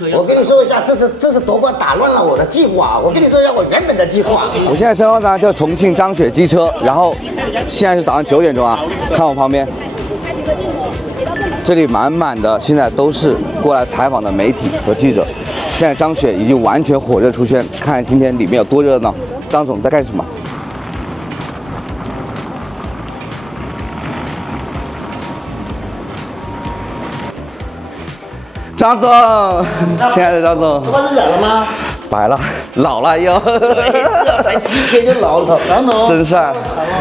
车要。我跟你说一下，这是夺冠打乱了我的计划。我跟你说一下我原本的计划。我现在身后呢就重庆张雪机车，然后现在是早上9点钟啊，看我旁边，这里满满的现在都是过来采访的媒体和记者。现在张雪已经完全火热出圈，看今天里面有多热闹。张总在干什么？张总，亲爱的张总，头发是染了吗？白了，老了又。对，这才几天就老了。张总，真帅。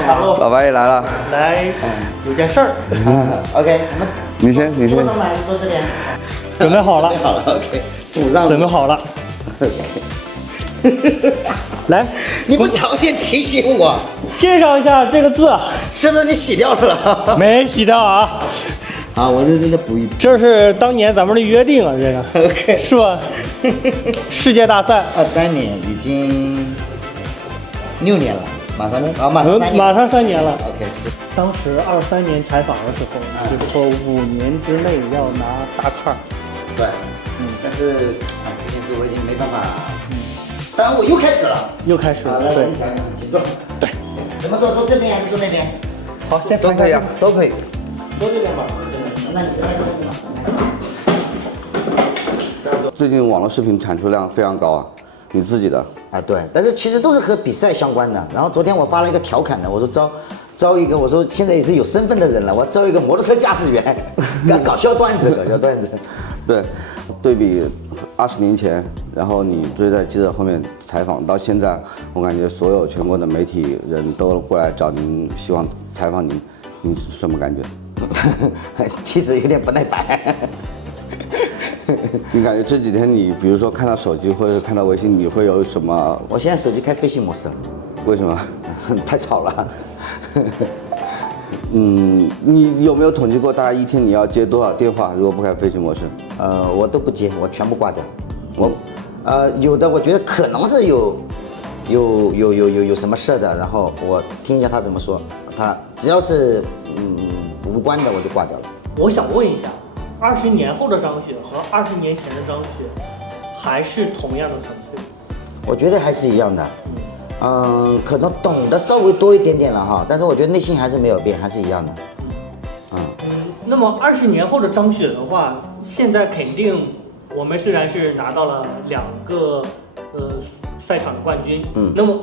老白也来了。来，有件事儿。OK，我们你先。坐上来，坐这边。准备好了。好了 ，OK。补上。准备好了。来，你不早点提醒我，介绍一下这个字，是不是你洗掉了？没洗掉啊。好，我认真的补一补。这是当年咱们的约定啊，这个 OK，是吧？世界大赛23年，已经6年了，马上3年，马上3年了。 OK， 是。当时23年采访的时候，就是说5年之内要拿大卡。对，但是这件事我已经没办法。当然我又开始了。又开始了，对。请坐。对。怎么坐？坐这边还是坐那边？好，先都可以啊，都可以。坐这边吧。那你坐这边吧。最近网络视频产出量非常高啊，你自己的？对，但是其实都是和比赛相关的。然后昨天我发了一个调侃的，我说招一个，我说现在也是有身份的人了，我要招一个摩托车驾驶员，搞笑段子，搞笑段子。对，对比20年前，然后你追在记者后面采访到现在，我感觉所有全国的媒体人都过来找您，希望采访您，您是什么感觉？其实有点不耐烦。你感觉这几天你，比如说看到手机或者是看到微信，你会有什么？我现在手机开飞行模式了。为什么？太吵了。你有没有统计过大概一天你要接多少电话？如果不开飞行模式？我都不接，我全部挂掉。有的我觉得可能是有什么事的，然后我听一下他怎么说，他只要是无关的我就挂掉了。我想问一下，20年后的张雪和20年前的张雪，还是同样的纯粹？我觉得还是一样的。可能懂得稍微多一点点了哈，但是我觉得内心还是没有变，还是一样的。那么20年后的张雪的话，现在肯定我们虽然是拿到了2个赛场的冠军，那么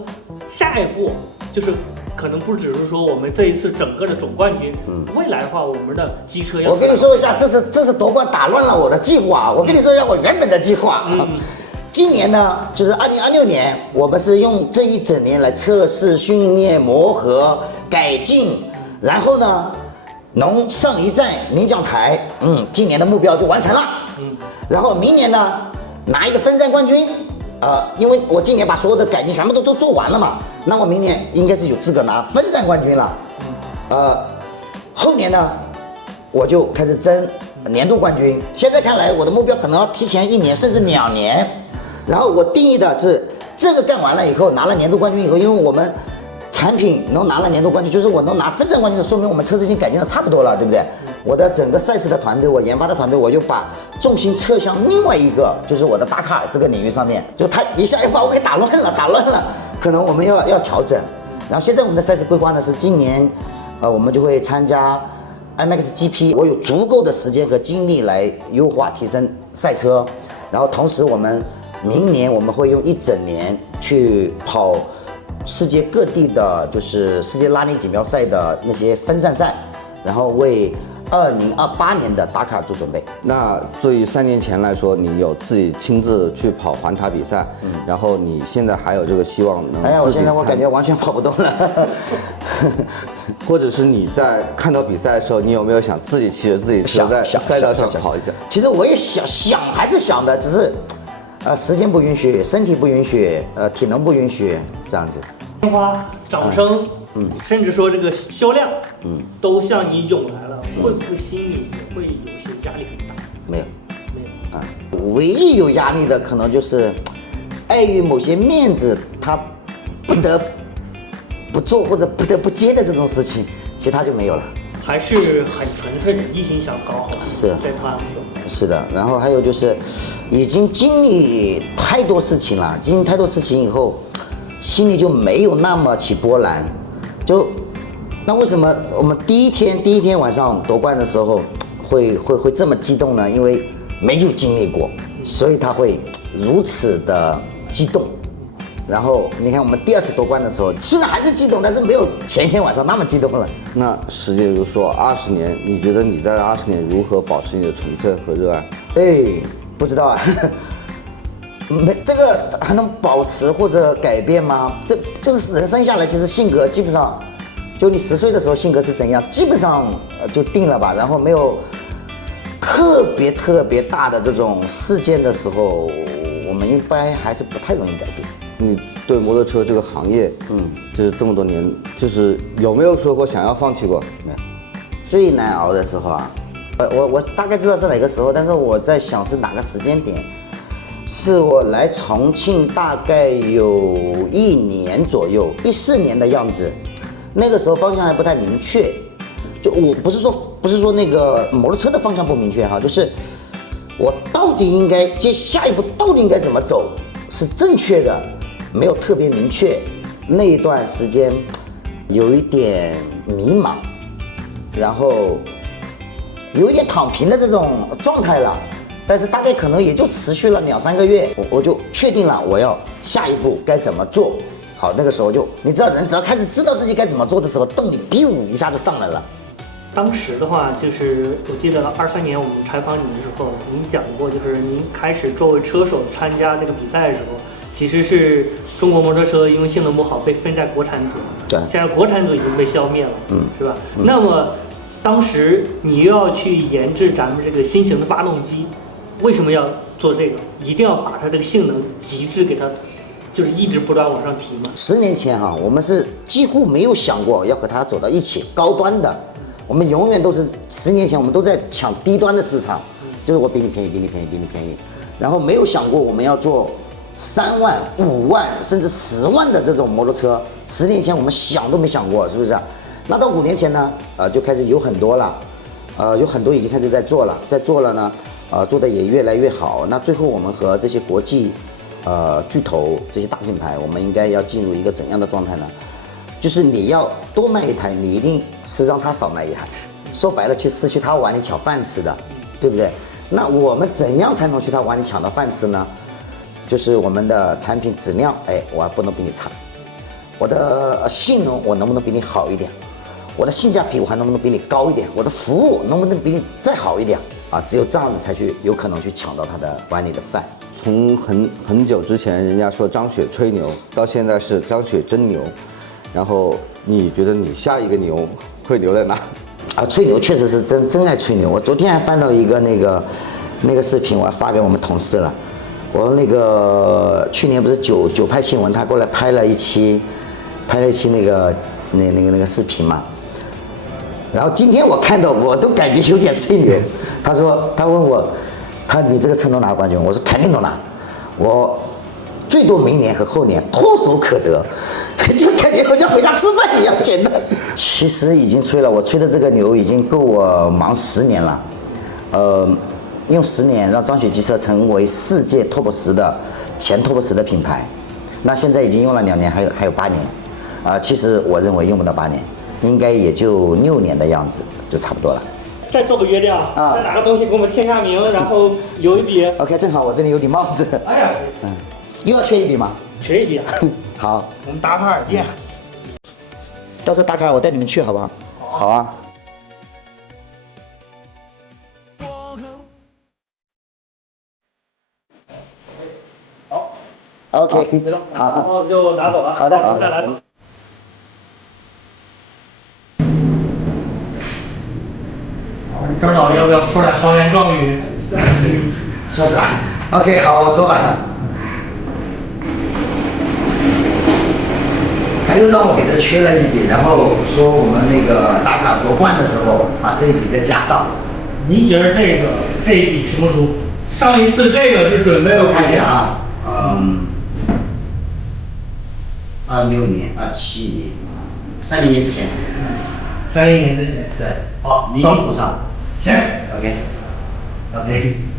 下一步就是可能不只是说我们这一次整个的总冠军，未来的话我们的机车要。我跟你说一下，这是夺冠打乱了我的计划。我跟你说一下我原本的计划。今年呢，就是2026年，我们是用这一整年来测试、训练、磨合、改进，然后呢，能上一站领奖台，今年的目标就完成了。然后明年呢，拿一个分站冠军，因为我今年把所有的改进全部都做完了嘛，那我明年应该是有资格拿分站冠军了。后年呢，我就开始争年度冠军。现在看来，我的目标可能要提前1年甚至2年。然后我定义的是这个干完了以后，拿了年度冠军以后，因为我们产品能拿了年度冠军，就是我能拿分站冠军，说明我们车子已经改进的差不多了，对不对？我的整个赛事的团队，我研发的团队，我就把重心侧向另外一个，就是我的达喀尔这个领域上面，就他一下又把我给打乱了，可能我们要调整。然后现在我们的赛事规划呢是今年，我们就会参加 IMAX GP， 我有足够的时间和精力来优化提升赛车，然后同时明年我们会用1整年去跑世界各地的，就是世界拉力锦标赛的那些分站赛，然后为2028年的达喀尔做准备。那对于3年前来说，你有自己亲自去跑环塔比赛，然后你现在还有这个希望能？我现在我感觉完全跑不动了。或者是你在看到比赛的时候，你有没有想自己骑着自己车在赛道上跑一下？其实我也想还是想的，只是时间不允许，身体不允许，体能不允许，这样子。鲜花、掌声，甚至说这个销量，都向你涌来了，会不会心里也会有些压力很大？没有，唯一有压力的可能就是碍于某些面子，他不得不做或者不得不接的这种事情，其他就没有了。还是很纯粹的，一心想搞好，是在他是的，然后还有就是，已经经历太多事情了，经历太多事情以后，心里就没有那么起波澜。就那为什么我们第一天晚上夺冠的时候会这么激动呢？因为没有经历过，所以他会如此的激动。然后你看我们第2次夺冠的时候，虽然还是激动，但是没有前一天晚上那么激动了。那实际如说20年，你觉得你在20年如何保持你的纯粹和热爱？哎，不知道啊，没这个还能保持或者改变吗？这就是人生下来，其实性格基本上，就你10岁的时候性格是怎样，基本上就定了吧。然后没有特别大的这种事件的时候，我们一般还是不太容易改变。你对摩托车这个行业，就是这么多年，就是有没有说过想要放弃过？没有。最难熬的时候啊，我大概知道是哪个时候，但是我在想是哪个时间点。是我来重庆大概有1年左右，14年的样子。那个时候方向还不太明确，就我不是说那个摩托车的方向不明确哈，就是我到底应该下一步到底应该怎么走是正确的。没有特别明确，那一段时间有一点迷茫，然后有一点躺平的这种状态了，但是大概可能也就持续了2-3个月，我就确定了我要下一步该怎么做。好，那个时候就你知道，人只要开始知道自己该怎么做的时候，动力biu一下就上来了。当时的话，就是我记得23年我们采访你的时候，您讲过，就是您开始作为车手参加这个比赛的时候，其实是中国摩托车因为性能不好被分在国产组，对，现在国产组已经被消灭了，是吧？那么当时你又要去研制咱们这个新型的发动机，为什么要做这个？一定要把它这个性能极致给它，就是一直不断往上提嘛。10年前哈，我们是几乎没有想过要和它走到一起高端的，我们永远都是10年前我们都在抢低端的市场，就是我比你便宜，比你便宜，比你便宜，然后没有想过我们要做3万、5万甚至10万的这种摩托车。10年前我们想都没想过，是不是？那到5年前呢，就开始有很多了，有很多已经开始在做了呢，做的也越来越好。那最后我们和这些国际巨头这些大品牌，我们应该要进入一个怎样的状态呢？就是你要多卖一台，你一定是让他少卖一台。说白了，是去他碗里抢饭吃的，对不对？那我们怎样才能去他碗里抢到饭吃呢？就是我们的产品质量，我不能比你差，我的性能我能不能比你好一点，我的性价比我还能不能比你高一点，我的服务能不能比你再好一点啊？只有这样子才有可能去抢到他的碗里的饭。从很久之前，人家说张雪吹牛，到现在是张雪真牛。然后你觉得你下一个牛会牛在哪？吹牛确实是真爱吹牛。我昨天还翻到一个那个视频，我还发给我们同事了。我那个去年不是九派新闻，他过来拍了一期那个视频嘛。然后今天我看到，我都感觉有点吹牛。他问我，你这个车能拿冠军？我说肯定能拿，我最多明年和后年唾手可得。就感觉好像回家吃饭一样简单。其实已经吹了，我吹的这个牛已经够我忙10年了。用10年让张雪机车成为世界 TOP 10的前 TOP 10的品牌。那现在已经用了2年，还有8年。其实我认为用不到8年，应该也就6年的样子，就差不多了。再做个约定啊，再拿个东西给我们签下名，然后留一笔。OK， 正好我这里有顶帽子。哎呀，又要缺一笔吗？缺一笔啊。好，我们打卡尔见。到时候打卡我带你们去好不好？好啊。好 ，OK， 好，然后就拿走了。好的，好，再来。张导要不要说点豪言壮语？说啥 ？OK， 好，我说吧。他又让我给他缺了一笔，然后说我们那个打卡夺冠的时候把这一笔再加上。您觉得这一笔什么书？上一次这个是准备了看一下啊，26年、27年、30年之前，30年之前，对，好，你一定补上。行 ，OK。OK。